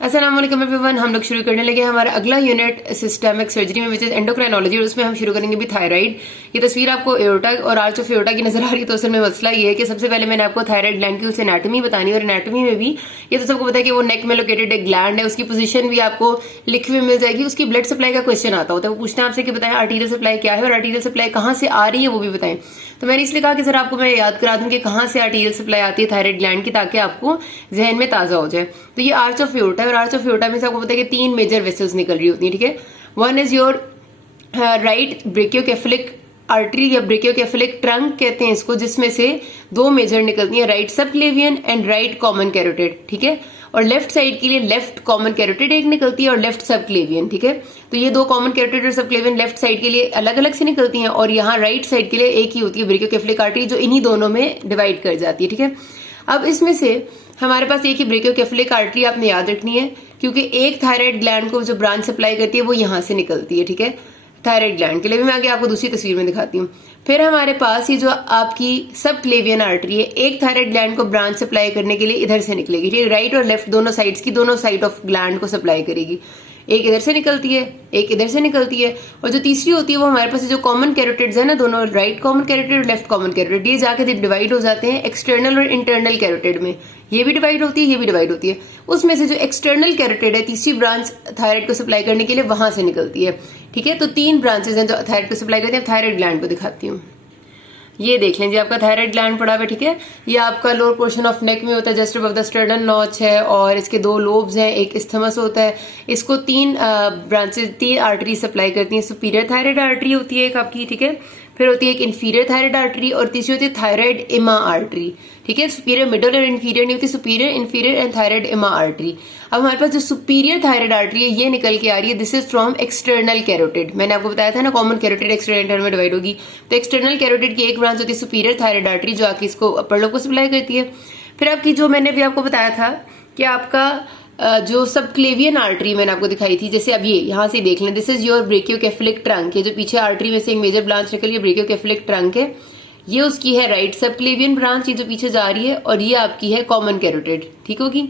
अस्सलाम वालेकुम एवरीवन। हम लोग शुरू करने लगे हमारा अगला यूनिट सिस्टमिक सर्जरी में विच इज एंडोक्राइनोलॉजी, और उसमें हम शुरू करेंगे भी थायराइड। ये तस्वीर आपको एओर्टा और आर्च ऑफ एओर्टा की नजर आ रही है। तो असल में मसला ये है कि सबसे पहले मैंने आपको थायराइड ग्लैंड की उस एनाटॉमी बतानी है, और एनाटॉमी में भी ये तो सबको पता है कि वो नेक में लोकेटेड एक ग्लैंड है, उसकी पोजीशन भी आपको लिखी हुई मिल जाएगी। उसकी ब्लड सप्लाई का क्वेश्चन आता होता है, वो पूछना आपसे कि बताएं आर्टीरियल सप्लाई क्या है और आर्टीरियल सप्लाई कहाँ से आ रही है वो भी बताएं। तो मैंने इसलिए कहा कि सर आपको मैं याद करा दूं कि कहाँ से आर्टीरियल सप्लाई आती है थायराइड ग्लैंड की, ताकि आपको जहन में ताजा हो जाए। तो ये आर्च ऑफ एओर्टा है, और आर्च ऑफ एओर्टा में से आपको पता है कि 3 मेजर वेसल्स निकल रही होती है, ठीक है। One is your right brachiocephalic artery या ब्रेकियोकेफलिक ट्रंक कहते हैं इसको, जिसमें से 2 मेजर निकलती हैं, right subclavian and right common carotid, ठीक है। और लेफ्ट साइड के लिए लेफ्ट कॉमन कैरोटिड एक निकलती है और लेफ्ट सबक्लेवियन, ठीक है। तो ये 2 कॉमन कैरोटिड और सबक्लेवियन लेफ्ट साइड के लिए अलग अलग से निकलती हैं, और यहाँ राइट साइड के लिए एक ही होती है ब्रेकियोकेफलिक आर्टरी, जो इन्हीं दोनों में डिवाइड कर जाती है, ठीक है। अब इसमें से हमारे पास एक ही ब्रेकियोकेफलिक आर्टरी आपने याद रखनी है, क्योंकि एक थायराइड ग्लैंड को जो ब्रांच सप्लाई करती है वो यहाँ से निकलती है, ठीक है। थायराइड ग्लैंड के लिए भी मैं आगे आपको दूसरी तस्वीर में दिखाती हूँ। फिर हमारे पास ये जो आपकी सब क्लेवियन आर्टरी है, एक थायराइड ग्लैंड को ब्रांच सप्लाई करने के लिए इधर से निकलेगी, ठीक है। राइट और लेफ्ट दोनों साइड्स की, दोनों साइड ऑफ ग्लैंड को सप्लाई करेगी। एक इधर से निकलती है, एक इधर से निकलती है, और जो तीसरी होती है वो हमारे पास जो कॉमन कैरोटिड्स है ना, दोनों राइट कॉमन कैरोटिड और लेफ्ट कॉमन कैरोटिड, ये जाके डिवाइड हो जाते हैं एक्सटर्नल और इंटरनल कैरोटिड में। ये भी डिवाइड होती है, ये भी डिवाइड होती है। उसमें से जो एक्सटर्नल कैरोटिड है, तीसरी ब्रांच थायराइड को सप्लाई करने के लिए वहां से निकलती है, ठीक है। तो 3 ब्रांचेस हैं जो थायराइड को सप्लाई करती है। थायराइड ग्लैंड को दिखाती हूँ, ये देख लें जी, आपका थायराइड ग्लैंड पड़ा हुआ है, ठीक है। ये आपका लोअर पोर्शन ऑफ नेक में होता है, just above the sternal notch है, और इसके 2 लोब्स हैं, एक इस्थमस होता है। इसको 3 ब्रांचेस, 3 आर्टरी सप्लाई करती हैं। सुपीरियर थायराइड आर्टरी होती है एक आपकी, ठीक है। फिर होती है एक इंफीरियर थायराइड आर्टरी, और तीसरी होती है थायराइड इमा आर्टरी, ठीक है। सुपीरियर, मिडल और इंफीरियर नहीं होती, सुपीरियर, इंफीरियर एंड थायराइड इमा आर्टरी। अब हमारे पास जो सुपीरियर थायराइड आर्टरी है ये निकल के आ रही है, this is from external carotid. मैंने आपको बताया था ना, कॉमन कैरोटिड एक्सटर्नल में डिवाइड होगी। तो एक्सटर्नल कैरोटिड की एक ब्रांच होती है सुपीरियर थायराइड आर्टरी, जो आके इसको अपर लोब को सप्लाई करती है। फिर आपकी जो मैंने भी आपको बताया था कि आपका जो सबक्लेवियन आर्टरी मैंने आपको दिखाई थी, जैसे अब ये यहाँ से देख लें, दिस इज योर ब्रेकियोकेफलिक ट्रंक है, जो पीछे आर्टरी में से एक मेजर ब्रांच निकली है, ब्रेकियोकेफलिक ट्रंक है। ये उसकी है राइट सबक्लेवियन ब्रांच, ये जो पीछे जा रही है, और ये आपकी है कॉमन कैरोटिड, ठीक होगी।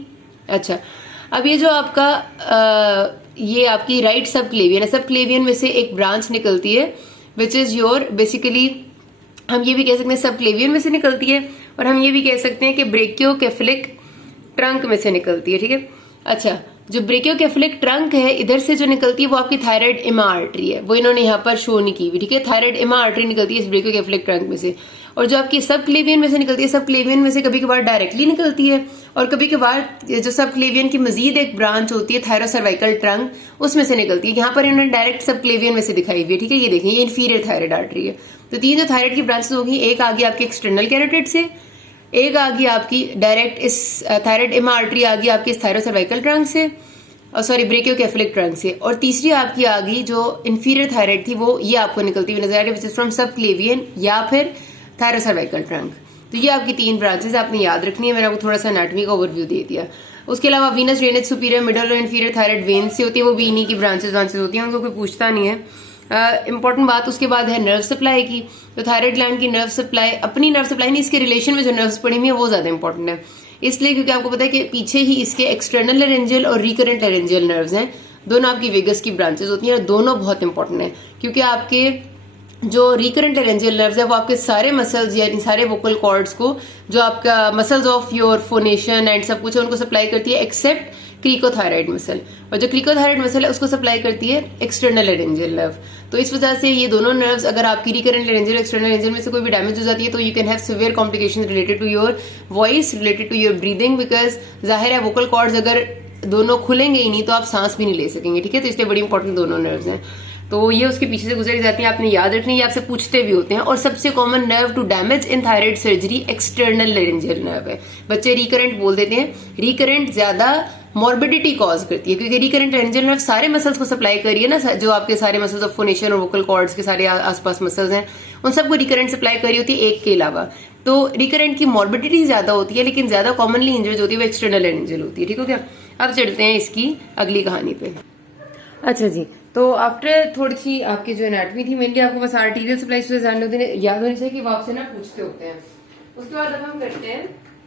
अच्छा, अब ये जो आपका ये आपकी राइट सबक्लेवियन है, सबक्लेवियन में से एक ब्रांच निकलती है विच इज योर बेसिकली, हम ये भी कह सकते हैं सबक्लेवियन में से निकलती है, और हम ये भी कह सकते हैं कि ब्रेकियोकेफलिक ट्रंक में से निकलती है, ठीक है। अच्छा, जो ब्रेकियोकेफलिक ट्रंक है इधर से जो निकलती है वो आपकी थायराइड इमा आर्टरी है, वो इन्होंने यहाँ पर शो नहीं की हुई, ठीक है। थायराइड इमा आर्टरी निकलती है इस ब्रेकियोकेफलिक ट्रंक में से। और जो आपकी सब क्लेवियन में से निकलती है, सब क्लेवियन में से कभी कभार डायरेक्टली निकलती है, और कभी कभार जो सब क्लेवियन की मजीद एक ब्रांच होती है थायरोसर्वाइकल ट्रंक, उसमें से निकलती है। यहाँ पर इन्होंने डायरेक्ट सब क्लेवियन में से दिखाई हुई है, ठीक है। ये देखें, ये इंफीरियर थायराइड आर्टरी है। तो 3 जो थायराइड की ब्रांचेस होगी, एक आ गई आपकी एक्सटर्नल कैरोटिड से, एक आ गई आपकी डायरेक्ट इस थायराइड इमा आर्टरी आ गई आपकी इस थायरोसर्वाइकल ट्रंक से, और सॉरी ब्रेकियोकेफलिक ट्रंक से, और तीसरी आपकी आ गई जो इंफीरियर थायराइड थी, वो ये आपको निकलती हुई नजर आ रही है, विच इज फ्रॉम सब क्लेवियन या फिर थायरोसर्वाइकल ट्रंक। तो ये आपकी 3 ब्रांचेस आपने याद रखनी है। मैंने आपको थोड़ा सा एनाटॉमी का ओवरव्यू दे दिया। उसके अलावा वीनस ड्रेनेज सुपीरियर, मिडल और इंफीरियर थायराइड वेन से होती है, वो भी इन्हीं की ब्रांचेस होती हैं, उनको कोई पूछता नहीं है। इंपॉर्टेंट बात उसके बाद है नर्व सप्लाई की। तो थायराइड ग्लैंड की नर्व सप्लाई, अपनी नर्व सप्लाई नहीं, इसके रिलेशन में जो नर्व्स पड़ी हुई है वो ज्यादा इंपॉर्टेंट है, इसलिए क्योंकि आपको पता है कि पीछे ही इसके एक्सटर्नल लैरेंजियल और रिकरेंट लैरेंजियल नर्व्स हैं, दोनों आपकी वेगस की ब्रांचेस होती हैं, और दोनों बहुत इंपॉर्टेंट है, क्योंकि आपके जो रिकरेंट लैरेंजियल नर्व्स है वो आपके सारे मसल्स यानी सारे वोकल कॉर्ड्स को, जो आपका muscles of your phonation and सब कुछ है, उनको सप्लाई करती है, एक्सेप्ट क्रीकोथायराइड मसल। और जो क्रीकोथायराइड मसल है उसको सप्लाई करती है एक्सटर्नल लैरेंजियल नर्व। तो इस वजह से ये दोनों नर्व्स, अगर आपकी रिकरेंट लैरेंजियल एक्सटर्नल लैरेंजियल में से कोई भी डैमेज हो जाती है, तो you can have severe complication related to your voice, related to your breathing, because जाहिर है वोकल कॉर्ड्स अगर दोनों खुलेंगे ही नहीं तो आप सांस भी नहीं ले सकेंगे, ठीक है। तो इसलिए बड़ी इंपॉर्टेंट दोनों नर्व्स हैं। तो ये उसके पीछे से गुजरी जाती है, आपने याद रखनी है, आपसे पूछते भी होते हैं। और सबसे common nerve to damage in thyroid surgery external laryngeal nerve है। बच्चे रिकरेंट बोल देते हैं, रिकरेंट ज्यादा मॉर्बिडिटी कॉज करती है, क्योंकि रिकरेंट लैरेंजियल नर्व सारे मसल्स को सप्लाई कर रही है ना, जो आपके सारे मसल्स ऑफ फोनेशन और वोकल कॉर्ड्स के सारे आसपास मसल्स हैं, उन सबको रिकरेंट सप्लाई कर रही होती है, एक के अलावा। तो रिकरेंट की मॉर्बिडिटी ज्यादा होती है, लेकिन ज्यादा कॉमनली इंजर्ड होती है वो एक्सटर्नल लैरेंजियल होती है, ठीक हो गया। अब चलते हैं इसकी अगली कहानी पे। अच्छा जी, तो आफ्टर थोड़ी सी आपकी जो एनाटॉमी थी, मेनली आपको बस आर्टीरियल सप्लाई से याद होनी चाहिए कि वो आपसे ना पूछते होते हैं। उसके बाद अब हम करते हैं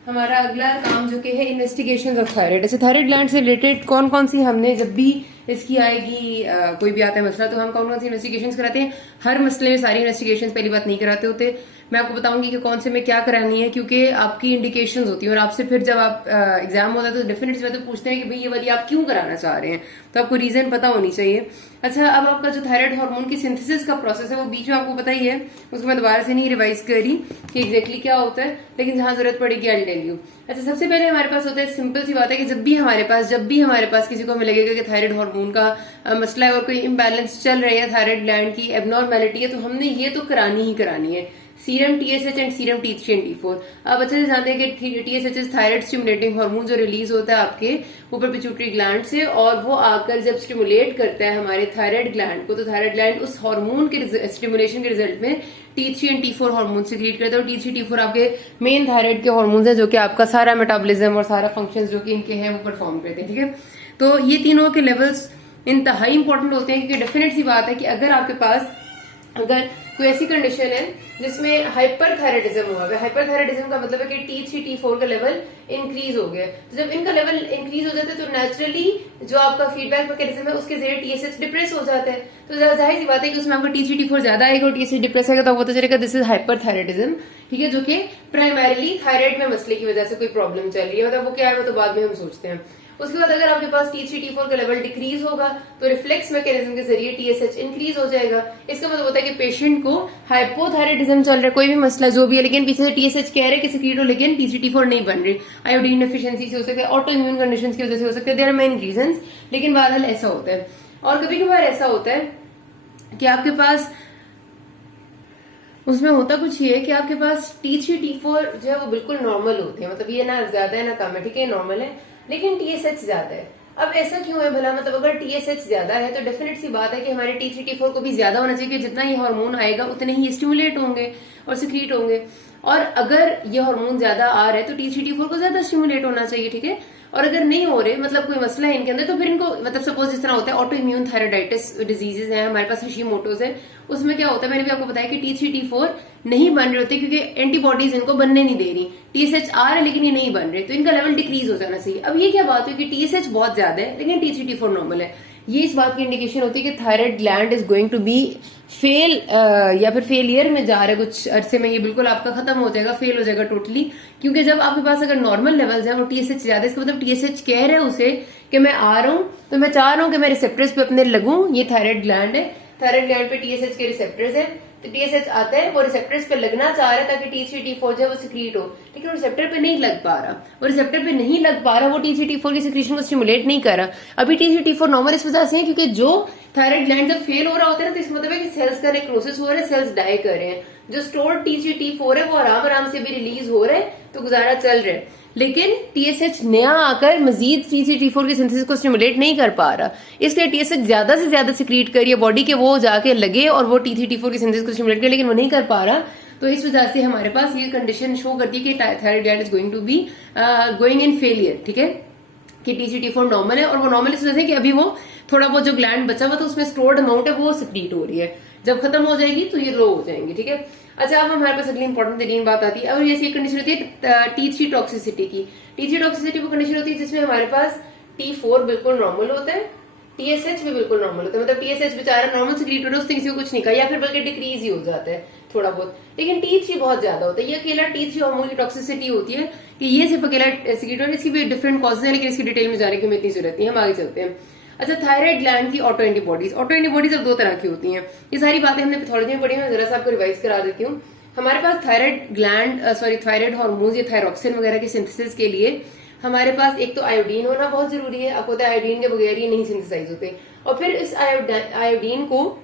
हमारा अगला काम जो कि है इन्वेस्टिगेशन ऑफ थायराइड। जैसे थायराइड ग्लैंड से रिलेटेड कौन कौन सी हमने जब भी इसकी आएगी कोई भी आता है मसला तो हम कौन कौन सी इन्वेस्टिगेशन कराते हैं। हर मसले में सारी इन्वेस्टिगेशन पहली बात नहीं कराते होते। मैं आपको बताऊंगी कि कौन से में क्या करानी है, क्योंकि आपकी इंडिकेशंस होती है और आपसे फिर जब आप एग्जाम होता है तो डेफिनेटली तो पूछते हैं कि भाई ये वाली आप क्यों कराना चाह रहे हैं, तो आपको रीजन पता होनी चाहिए। अच्छा, अब आपका जो थायराइड हार्मोन की सिंथेसिस का प्रोसेस है वो बीच में आपको पता ही है, उसको मैं दोबारा से नहीं रिवाइज करी कि एग्जैक्टली क्या होता है, लेकिन जहां जरूरत पड़ेगी आई टेल यू। अच्छा, सबसे पहले हमारे पास होता है, सिंपल सी बात है कि जब भी हमारे पास किसी को हमें लगेगा कि थायराइड हार्मोन का मसला है और कोई इम्बैलेंस चल रही है, थायराइड ग्लैंड की एबनॉर्मेलिटी है, तो हमने ये तो करानी ही करानी है serum TSH and serum T3 and T4। आप अच्छे से जानते हैं कि TSH थायराइड स्टिमुलेटिंग हार्मोन जो रिलीज होता है आपके ऊपर पिट्यूटरी ग्लैंड से, और वो आकर जब स्टिमुलेट करता है हमारे थायराइड ग्लैंड को, तो थायराइड ग्लैंड उस हार्मोन के स्टिमुलेशन के रिजल्ट में T3 and T4 hormone secrete करता है। और T3 T4 आपके मेन थायराइड के हार्मोन्स हैं जो कि आपका सारा मेटाबॉलिज्म और सारा फंक्शंस जो कि इनके हैं वो परफॉर्म करते हैं। ठीक है, तो ये तीनों के लेवल्स इंतहाई इंपॉर्टेंट होते हैं, क्योंकि डेफिनेट सी बात है कि अगर कोई ऐसी कंडीशन है जिसमें हाइपरथायराइडिज्म हुआ है, हाइपरथायराइडिज्म का मतलब है कि T3 T4 का लेवल इंक्रीज हो गया, तो जब इनका लेवल इंक्रीज हो जाता है तो नेचुरली जो आपका फीडबैक मैकेनिज्म है उसके जरिए TSH डिप्रेस हो जाता है। तो जाहिर सी बात है कि उसमें आपका T3 T4 ज्यादा आएगा और TSH डिप्रेस आएगा, तो आपको पता चलेगा दिस इज हाइपरथायराइडिज्म। ठीक है, जो कि प्राइमरीली थायराइड में मसले की वजह से कोई प्रॉब्लम चल रही है, मतलब वो क्या है वो तो बाद में हम सोचते हैं। उसके बाद अगर आपके पास T3 T4 का लेवल डिक्रीज होगा तो रिफ्लेक्स मैकेनिज्म के जरिए TSH इंक्रीज हो जाएगा। इसका मतलब होता है कि पेशेंट को हाइपोथायराइडिज्म चल रहा है, कोई भी मसला जो भी है, लेकिन पीछे से TSH कह रहे हैं कि सिक्रीट हो, लेकिन T3 T4 नहीं बन रही। आयोडीन डेफिशिएंसी से हो सकता है, ऑटो इम्यून कंडीशन की वजह से हो सकता है, देयर आर मेनी रीजंस, लेकिन बहरहाल ऐसा होता है। और कभी कभार ऐसा होता है कि आपके पास उसमें होता कुछ ये है कि आपके पास T3 T4 जो है वो बिल्कुल नॉर्मल होते हैं, मतलब ये ना ज्यादा है ना कम है, ठीक है, नॉर्मल है, लेकिन TSH ज्यादा है। अब ऐसा क्यों है भला, मतलब अगर TSH ज्यादा है तो डेफिनेट सी बात है कि हमारे T3 T4 को भी ज्यादा होना चाहिए, कि जितना ही हार्मोन आएगा उतने ही स्टिमुलेट होंगे और सिक्रीट होंगे। और अगर ये हार्मोन ज्यादा आ रहा है तो T3 T4 को ज्यादा स्टिमुलेट होना चाहिए। ठीक है, और अगर नहीं हो रहे, मतलब कोई मसला है इनके अंदर, तो फिर इनको, मतलब सपोज जिस तरह होता है ऑटो इम्यून थायराइडाइटिस डिजीजेज है हमारे पास, हशीमोटोस है, उसमें क्या होता है, मैंने भी आपको बताया कि T3 T4 नहीं बन रहे होते क्योंकि एंटीबॉडीज इनको बनने नहीं दे रही। TSH आ रहा है लेकिन ये नहीं बन रहे, तो इनका लेवल डिक्रीज हो जाना चाहिए। अब ये क्या बात हुई कि TSH बहुत ज्यादा है लेकिन T3 T4 नॉर्मल है, ये इस बात की इंडिकेशन होती है कि thyroid gland is going to be fail या फिर फेलियर में जा रहा है, कुछ अरसे में ये बिल्कुल आपका खत्म हो जाएगा, फेल हो जाएगा टोटली। क्योंकि जब आपके पास अगर नॉर्मल लेवल्स है और TSH ज्यादा, इसका मतलब TSH कह रहे हैं उसे कि मैं आ रहा हूं, तो मैं चाह रहा हूं कि मैं रिसेप्टर्स पे अपने लगूं, ये थायराइड ग्लैंड है, थायराइड ग्लैंड पे TSH के रिसेप्टर्स है, तो TSH आता है, वो रिसेप्टर्स पे लगना चाह रहा है ताकि T3 T4 जो है वो सिक्रीट हो, लेकिन वो रिसेप्टर पे नहीं लग पा रहा, वो रिसेप्टर पे नहीं लग पा रहा, वो T3 T4 की सिक्रीशन को स्टिमुलेट नहीं कर रहा। अभी T3 T4 नॉर्मल इस वजह से है क्योंकि जो थायराइड ग्लैंड जब फेल हो रहा होता है ना, तो इसका मतलब है कि सेल्स का नेक्रोसिस हो रहा है, सेल्स डाई कर रहे हैं, जो स्टोर्ड T3 T4 है वो आराम आराम से भी रिलीज हो रहा है, तो गुजारा चल रहा है। लेकिन TSH नया आकर मजीद T3 T4 की सिंथेसिस को स्टिमुलेट नहीं कर पा रहा, इसलिए TSH ज्यादा से ज्यादा सिक्रीट करिए बॉडी के, वो जाके लगे और वो T3 T4 की सिंथेसिस को स्टिमुलेट करे, लेकिन वो नहीं कर पा रहा। तो इस वजह से हमारे पास ये कंडीशन शो करती है कि thyroid gland is going to be going in failure. ठीक है, कि T3 T4 नॉर्मल है, और वो नॉर्मल इस वजह से कि अभी वो थोड़ा बहुत जो ग्लैंड बचा हुआ था उसमें स्टोर्ड अमाउंट है वो सिक्रीट हो रही है, जब खत्म हो जाएगी तो ये लो हो जाएंगी। ठीक है, अच्छा, अब हमारे पास अगली इंपॉर्टेंट तरीन बात आती है, और ये कंडीशन होती है T3 टॉक्सिसिटी की। T3 टॉक्सिसिटी वो कंडीशन होती है जिसमें हमारे पास T4 बिल्कुल नॉर्मल होता है, TSH भी बिल्कुल नॉर्मल होता है, मतलब TSH बेचारा नॉर्मल सिक्रीट हो रहा है, उसने किसी को कुछ नहीं कहा, या फिर बल्कि डिक्रीज ही हो जाता है थोड़ा बहुत, लेकिन T3 बहुत ज्यादा होता है। ये अकेला T3 हार्मोन की टॉक्सिसिटी होती है कि ये सिर्फ अकेला सिक्रीट हो रहा है, इसकी भी डिफरेंट कॉजेज है, लेकिन इसकी डिटेल में जाने की हमें इतनी जरूरत नहीं है, हम आगे चलते हैं। अच्छा, थायराइड ग्लैंड की ऑटो एंटीबॉडीज अब दो तरह की होती हैं, ये सारी बातें हमने पैथोलॉजी में पढ़ी है, मैं जरा सा आपको रिवाइज करा देती हूँ। हमारे पास थायराइड हार्मोन्स या थायरोक्सिन वगैरह के सिंथेसिस के लिए हमारे पास एक तो आयोडीन होना बहुत जरूरी है, आपको पता है आयोडीन के बगैर ये नहीं सिंथेसाइज होते, और फिर इस आयोडीन को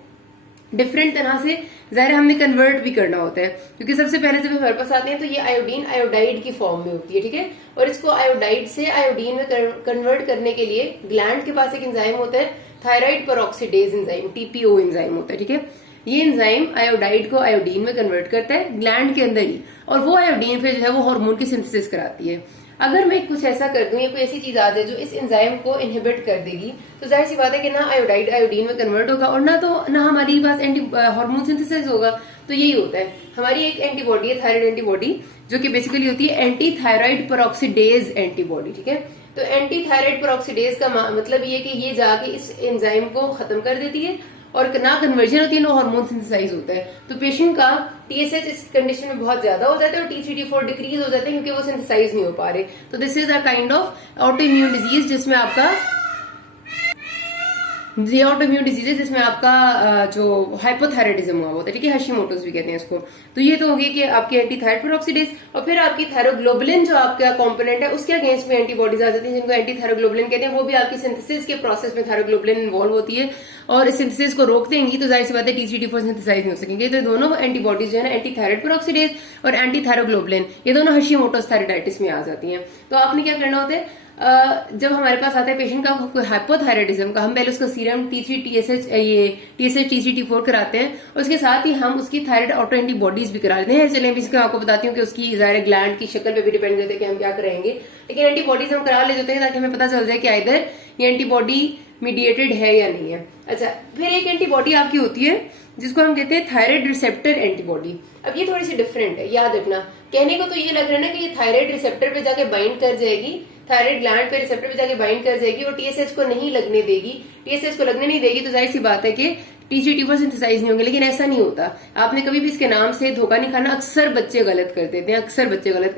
डिफरेंट तरह से जाहिर हमने कन्वर्ट भी करना होता है, क्योंकि सबसे पहले जब हमारे पास आते हैं तो ये आयोडीन आयोडाइड की फॉर्म में होती है। ठीक है, और इसको आयोडाइड से आयोडीन में कन्वर्ट करने के लिए ग्लैंड के पास एक एंजाइम होता है, thyroid peroxidase enzyme, TPO enzyme होता है। ठीक है, ये एंजाइम आयोडाइड को आयोडीन में कन्वर्ट करता है ग्लैंड के अंदर ही, और वो आयोडीन फिर जो है वो हार्मोन की सिंथेसिस कराती है। अगर मैं कुछ ऐसा कर दूं या कोई ऐसी चीज आ जाए जो इस एंजाइम को इनहिबिट कर देगी, तो जाहिर सी बात है कि ना आयोडाइड आयोडीन में कन्वर्ट होगा और ना हमारी पास एंटी हार्मोन सिंथेसिस होगा, तो यही होता है, हमारी एक एंटीबॉडी है थायराइड एंटीबॉडी, जो कि बेसिकली होती है एंटी थायराइड पेरोक्सीडेज एंटीबॉडी, ठीक है। तो एंटी थायराइड पेरोक्सीडेज का मतलब ये कि ये जाके इस एंजाइम को खत्म कर देती है और ना कन्वर्जन होती है, ना हार्मोन सिंथेसाइज होता है। तो पेशेंट का टीएसएच इस कंडीशन में बहुत ज्यादा हो जाता है और T3T4 डिक्रीज हो जाते हैं क्योंकि वो सिंथेसाइज नहीं हो पा रहे। तो this is a kind of auto immune disease जिसमें आपका जो हाइपोथायराइडिज्म हुआ होता है, ठीक है, हाशिमोटोस भी कहते हैं इसको। तो ये तो हो गई कि आपकी एंटी थायराइड पेरोक्सीडेज, और फिर आपकी थायरोग्लोबुलिन जो आपका कंपोनेंट है उसके अगेंस्ट में एंटीबॉडीज आ जाती है जिनको एंटी थायरोग्लोबुलिन कहते हैं। वो भी आपकी सिंथेसिस के प्रोसेस में थायरोग्लोबुलिन इन्वॉल्व होती है और इस सिंथेसिस को रोक देंगी तो जाहिर सी बात है T3T4 सिंथेसाइज नहीं हो सकेंगे। तो दोनों एंटीबॉडीज जो है ना, एंटी थायराइड पेरोक्सीडेज और एंटी थायरोग्लोबुलिन, ये दोनों हाशिमोटोस थायराइडाइटिस में आ जाती हैं। तो आपने क्या करना होता है, जब हमारे पास आता है पेशेंट का कोई हाइपोथायराइडिज्म का, हम पहले उसका सीरम T3 TSH T3T4 कराते हैं और उसके साथ ही हम उसकी थायराइड ऑटो एंटीबॉडीज भी करा लेते हैं। चलिए अभी इसका आपको बताती हूँ कि उसकी जाहिर ग्लैंड की शक्ल पे भी डिपेंड करते हैं कि हम क्या कराएंगे, लेकिन एंटीबॉडीज हम करा ले जाते हैं ताकि हमें पता चल जाए कि इधर ये एंटीबॉडी मीडिएटेड है या नहीं है। अच्छा, फिर एक एंटीबॉडी आपकी होती है जिसको हम कहते हैं थायराइड रिसेप्टर एंटीबॉडी। अब ये थोड़ी सी डिफरेंट है, याद रखना। कहने को तो ये लग रहा है ना कि ये थायराइड रिसेप्टर पे जाके बाइंड कर जाएगी, थायराइड ग्लैंड पे रिसेप्टर पे जाके बाइंड कर जाएगी और टीएसएच को नहीं लगने देगी। टीएसएच को लगने नहीं देगी तो जाहिर सी बात है कि T3T4 सिंथेसाइज नहीं होंगे, लेकिन ऐसा नहीं होता। आपने कभी भी इसके नाम से धोखा नहीं खाना। अक्सर बच्चे गलत कर देते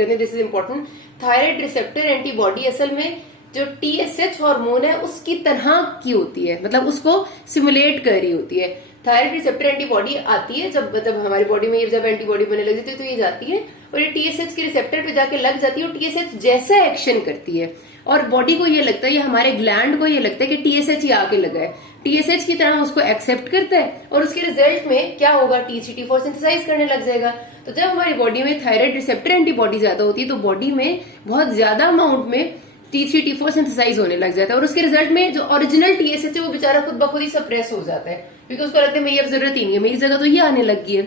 हैं, this is important. Thyroid receptor antibody असल में जो टीएसएच हार्मोन है उसकी तरह की होती है, मतलब उसको सिमुलेट कर रही होती है। थायराइड रिसेप्टर एंटीबॉडी आती है जब हमारी बॉडी में जब एंटीबॉडी बनने लग जाती है तो ये जाती है और ये टीएसएच के रिसेप्टर पे जाके लग जाती है और टीएसएच जैसा एक्शन करती है और बॉडी को ये लगता है, ये हमारे ग्लैंड को ये लगता है कि टीएसएच ही आके लगा है, टीएसएच की तरह उसको एक्सेप्ट करता है और उसके रिजल्ट में क्या होगा, T3T4 सिंथेसाइज करने लग जाएगा। तो जब हमारी बॉडी में थायराइड रिसेप्टर एंटीबॉडी ज्यादा होती है तो बॉडी में बहुत ज्यादा अमाउंट में T3T4 सिंथेसाइज होने लग जाता है और उसके रिजल्ट में जो ओरिजिनल टीएसएच है वो बेचारा खुद ब खुद ही सप्रेस हो जाता है क्योंकि उसको लगता है मेरी अब जरूरत ही नहीं है, मेरी जगह तो ये आने लग गई है।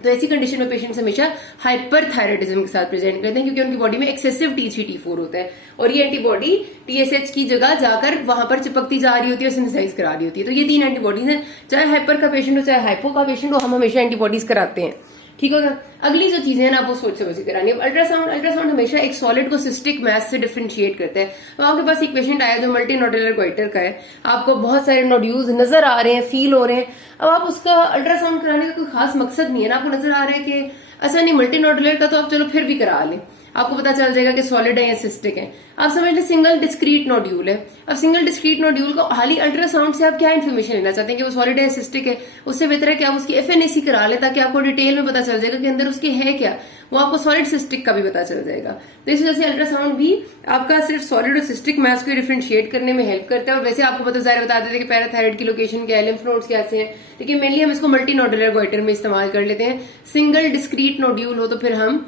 तो ऐसी कंडीशन में पेशेंट्स हमेशा हाइपरथायराइडिज्म के साथ प्रेजेंट करते हैं क्योंकि उनकी बॉडी में एक्सेसिव T3T4 होता है और ये एंटीबॉडी टीएसएच की जगह जाकर वहां पर चिपकती जा रही होती है और सिंथेसाइज करा रही होती है। तो ये 3 एंटीबॉडीज हैं, चाहे हाइपर का पेशेंट हो चाहे हाइपो का पेशेंट हो, हम हमेशा एंटीबॉडीज कराते हैं, ठीक होगा। अगली जो चीजें हैं ना वो सोच समझ के करानी है। अल्ट्रासाउंड हमेशा एक सॉलिड को सिस्टिक मैस से डिफरेंशिएट करता है। तो आपके पास एक पेशेंट आया जो मल्टी नोडुलर गोइटर का है, आपको बहुत सारे नोड्यूल्स नजर आ रहे हैं, फील हो रहे हैं। अब आप उसका अल्ट्रासाउंड कराने का कोई खास मकसद नहीं है ना, आपको नजर आ रहा है कि ऐसा नहीं मल्टी नोडुलर का तो आप चलो फिर भी करा लें, आपको पता चल जाएगा कि सॉलिड है या सिस्टिक है। आप समझ लें सिंगल डिस्क्रीट नोड्यूल है। अब सिंगल डिस्क्रीट नोड्यूल को हाली अल्ट्रासाउंड से आप क्या इन्फॉर्मेशन लेना चाहते हैं कि वो सॉलिड है या सिस्टिक है, उससे बेहतर है कि आप उसकी एफएनएसी करा ले ताकि आपको डिटेल में पता चल जाएगा कि अंदर उसके है क्या, वो आपको सॉलिड सिस्टिक का भी पता चल जाएगा। तो इस वजह से अल्ट्रासाउंड भी आपका सिर्फ सॉलिड और सिस्टिक मैस को डिफरेंशिएट करने में हेल्प करता है। और वैसे आपको बता देते हैं कि पैराथायराइड की लोकेशन क्या है, लिम्फ नोड्स कैसे हैं, लेकिन मेनली हम इसको मल्टी नोडुलर गोइटर में इस्तेमाल कर लेते हैं। सिंगल डिस्क्रीट नोड्यूल हो तो फिर हम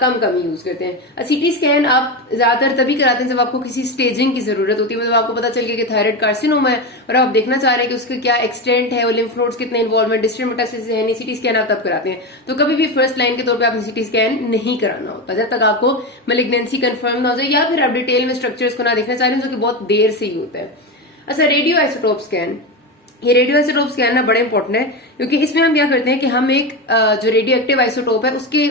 कम यूज करते हैं। सीटी स्कैन आप ज्यादातर तभी कराते हैं जब आपको किसी स्टेजिंग की जरूरत होती है, मतलब आपको पता चल गया कि थायराइड कार्सिनोमा है और आप देखना चाह रहे हैं कि उसके क्या एक्सटेंट है, वो लिम्फ नोड्स कितने इन्वॉल्वमेंट, डिस्टेंट मेटास्टेसिस है नहीं, सीटी स्कैन आप तब कराते हैं। तो कभी भी फर्स्ट लाइन के तौर पे आपने सीटी स्कैन नहीं कराना होता जब तक आपको मैलिग्नेंसी कंफर्म ना हो जाए या फिर आप डिटेल में स्ट्रक्चर्स को ना देखना चाह रहे हैं जो कि बहुत देर से ही होता है। अच्छा, रेडियो आइसोटोप स्कैन, ये रेडियो आइसोटोप स्कैन ना बड़ा इंपॉर्टेंट है क्योंकि इसमें हम क्या करते हैं कि हम एक जो रेडियो एक्टिव आइसोटोप है उसके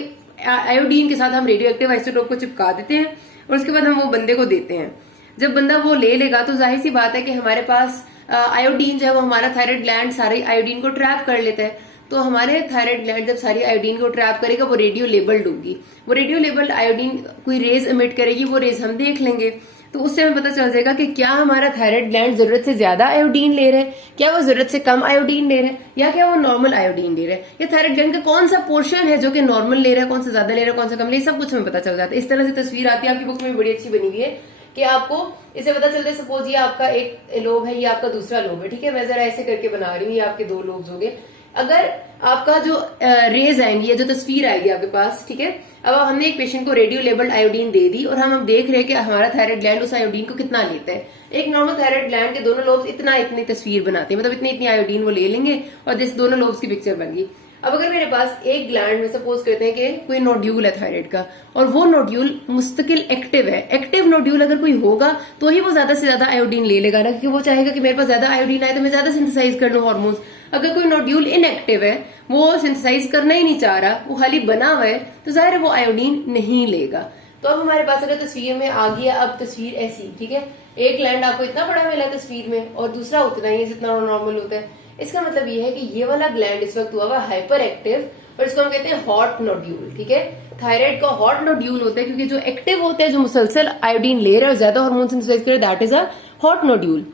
आयोडीन के साथ हम रेडियो एक्टिव आइसोटोप को चिपका देते हैं और उसके बाद हम वो बंदे को देते हैं। जब बंदा वो ले लेगा तो जाहिर सी बात है कि हमारे पास आयोडीन जो है वो हमारा थायराइड ग्लैंड सारे आयोडीन को ट्रैप कर लेता है। तो हमारे थायराइड ग्लैंड जब सारी आयोडीन को ट्रैप करेगा वो रेडियो लेबल्ड होगी, वो रेडियो लेबल्ड आयोडीन कोई रेज इमिट करेगी, वो रेज हम देख लेंगे। तो उससे हमें पता चल जाएगा कि क्या हमारा थायराइड ग्लैंड जरूरत से ज्यादा आयोडीन ले रहे हैं, क्या वो जरूरत से कम आयोडीन ले रहे हैं, या क्या वो नॉर्मल आयोडीन ले रहे हैं, या थायराइड ग्लैंड का कौन सा पोर्शन है जो कि नॉर्मल ले रहा है, कौन सा ज्यादा ले रहा है, कौन सा कम ले रहा है, सब कुछ हमें पता चल जाता है। इस तरह से तस्वीर आती है, आपकी बुक में बड़ी अच्छी बनी हुई है कि आपको इससे पता चलता है। सपोज ये आपका एक लोब है, ये आपका दूसरा लोब है, ठीक है, मैं जरा ऐसे करके बना रही हूँ, ये आपके 2 लोब्स हो गए। अगर आपका जो रेज आएंगी या जो तस्वीर आएगी आपके पास, ठीक है, अब हमने एक पेशेंट को रेडियो लेबल्ड आयोडीन दे दी और हम अब देख रहे हैं कि हमारा थायराइड ग्लैंड उस आयोडीन को कितना लेता है। एक नॉर्मल थायराइड ग्लैंड के दोनों लोब्स इतनी तस्वीर बनाते हैं, मतलब इतनी आयोडीन वो ले लेंगे और जिस दोनों लोब्स की पिक्चर बन गई। अब अगर मेरे पास एक ग्लैंड में सपोज करते हैं कि कोई नोड्यूल है थायराइड का और वो नोड्यूल मुस्तकिल एक्टिव है, एक्टिव नोड्यूल अगर कोई होगा तो ही वो ज्यादा से ज्यादा आयोडीन ले लेगा ना, क्योंकि वो चाहेगा कि मेरे पास ज्यादा आयोडीन आए तो मैं ज्यादा सिंथेसाइज कर लूं हार्मोन्स। अगर कोई नोड्यूल इनएक्टिव है, वो सिंथेसाइज करना ही नहीं चाह रहा, वो खाली बना हुआ है, तो जाहिर है वो आयोडीन नहीं लेगा। तो अब हमारे पास अगर तस्वीर में आ गया, अब तस्वीर ऐसी, ठीक है, एक ग्लैंड आपको इतना बड़ा मिला है तस्वीर में और दूसरा उतना ही जितना नॉर्मल होता है। इसका मतलब ये है कि ये वाला ग्लैंड इस वक्त हुआ हुआ हाइपर एक्टिव और इसको हम कहते हैं हॉट नोड्यूल, ठीक है। थायराइड का हॉट नोड्यूल होता है क्योंकि जो एक्टिव होता है, जो मुसलसल आयोडीन ले रहा है और ज्यादा हार्मोन सिंथेसाइज करे, that is a hot nodule.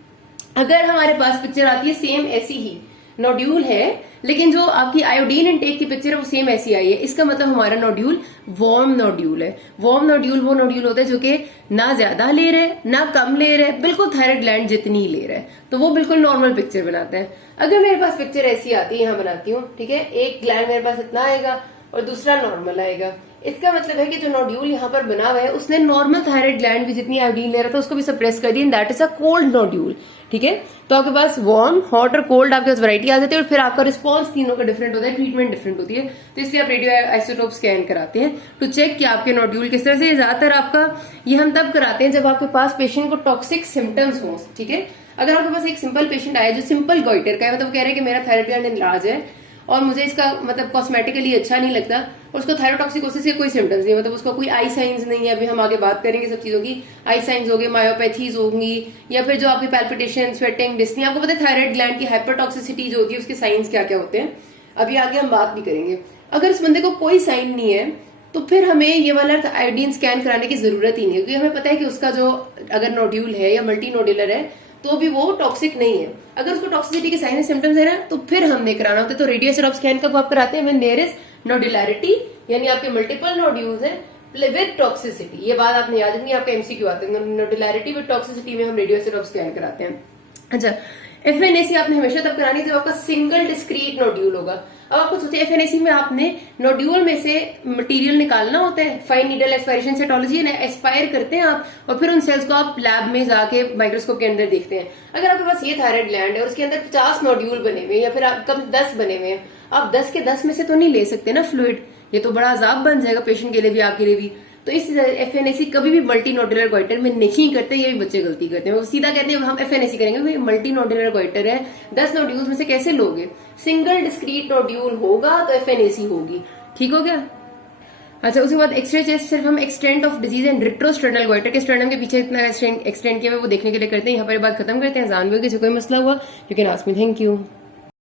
अगर हमारे पास पिक्चर आती है सेम ऐसी ही, नोड्यूल है लेकिन जो आपकी आयोडीन इनटेक की पिक्चर है वो सेम ऐसी आई है, इसका मतलब हमारा नोड्यूल वार्म नोड्यूल है। वार्म नोड्यूल वो नोड्यूल होता है जो कि ना ज्यादा ले रहे ना कम ले रहे, बिल्कुल थायराइड ग्लैंड जितनी ही ले रहा है, तो वो बिल्कुल नॉर्मल पिक्चर बनाता है। अगर मेरे पास पिक्चर ऐसी आती है, यहाँ बनाती हूँ, ठीक है, एक ग्लैंड मेरे पास इतना आएगा और दूसरा नॉर्मल आएगा, इसका मतलब है कि जो नोड्यूल यहाँ पर बना हुआ है उसने नॉर्मल थायराइड ग्लैंड भी जितनी आयोडीन ले रहा था उसको भी सप्रेस कर दिया, that is a cold nodule, ठीक है। तो आपके पास वार्म, हॉट और कोल्ड आपके पास वैरायटी आ जाती है और फिर आपका रिस्पॉन्स तीनों का डिफरेंट होता है, ट्रीटमेंट डिफरेंट होती है। तो इसलिए आप रेडियो आइसोटोप स्कैन कराते हैं टू चेक कि आपके नोड्यूल किस तरह से। ज्यादातर आपका ये हम तब कराते हैं जब आपके पास पेशेंट को टॉक्सिक सिम्टम्स हो, ठीक है। अगर आपके पास एक सिंपल पेशेंट आया जो सिंपल गॉइटर का है, मतलब कह रहे हैं कि मेरा थायराइड ग्लैंड इनलार्ज है और मुझे इसका मतलब कॉस्मेटिकली अच्छा नहीं लगता और उसको थायरोटॉक्सिकोसिस के कोई सिम्टम्स नहीं, मतलब उसका कोई आई साइंस नहीं है, अभी हम आगे बात करेंगे सब चीजों की, आई साइंस होंगे, मायोपैथीज होंगी, या फिर जो आपकी पैल्पिटेशन, स्वेटिंग, डिस्नी, आपको पता है थायराइड ग्लैंड की हाइपरटॉक्सिसिटी जो होती है उसके साइंस क्या क्या होते हैं, अभी आगे हम बात भी करेंगे। अगर इस बंदे को कोई साइन नहीं है तो फिर हमें ये वाला आयोडीन स्कैन कराने की जरूरत ही नहीं है, क्योंकि हमें पता है कि उसका जो अगर नोड्यूल है या मल्टी नोड्यूलर है तो भी वो टॉक्सिक नहीं है। अगर उसको टॉक्सिसिटी के साइन सिम्टम्स है ना तो फिर हमने कराना होता है। तो रेडियो आइसोटोप स्कैन कब आप कराते हैं? व्हेन देयर इज नोड्यूलैरिटी, यानी आपके मल्टीपल नोड्यूल्स हैं विद टॉक्सिसिटी। ये बात आपने याद रखनी, आपका एमसीक्यू आते हैं, नोड्यूलैरिटी विद टॉक्सिसिटी में हम रेडियो आइसोटोप स्कैन कराते हैं। अच्छा, एफएनएसी आपने हमेशा तब करानी जब आपका सिंगल डिस्क्रीट नोड्यूल होगा। अब आपको सोचिए एफएनएसी में आपने नोड्यूल में से मटेरियल निकालना होता है, फाइन नीडल एस्पायरेशन सेटोलॉजी है, एस्पायर करते हैं आप और फिर उन सेल्स को आप लैब में जाके माइक्रोस्कोप के अंदर देखते हैं। अगर आपके पास ये थायराइड ग्लैंड है और उसके अंदर 50 नोड्यूल बने हुए या फिर आप कम 10 बने हुए हैं, आप 10 के 10 में से तो नहीं ले सकते ना फ्लूइड, ये तो बड़ा अजाब बन जाएगा पेशेंट के लिए भी आपके लिए भी। तो इस एफएनएसी कभी भी मल्टी नोडुलर गॉइटर में नहीं करते, ये भी बच्चे गलती करते हैं, वो सीधा कहते हैं हम एफएनएसी करेंगे, भाई मल्टी नोडुलर गॉइटर है, 10 नोड्यूल्स में से कैसे लोगे? सिंगल डिस्क्रीट नोड्यूल होगा तो एफएनएसी होगी, ठीक हो गया। अच्छा, उसके बाद एक्सरे चेस्ट सिर्फ हम extent of disease and retrosternal goitre के स्टर्नम के पीछे इतना एक्सटेंड किया है वो देखने के लिए करते हैं। यहाँ पर बात खत्म करते हैं, जान भी होगी, कोई मसला हुआ you can ask me, thank you.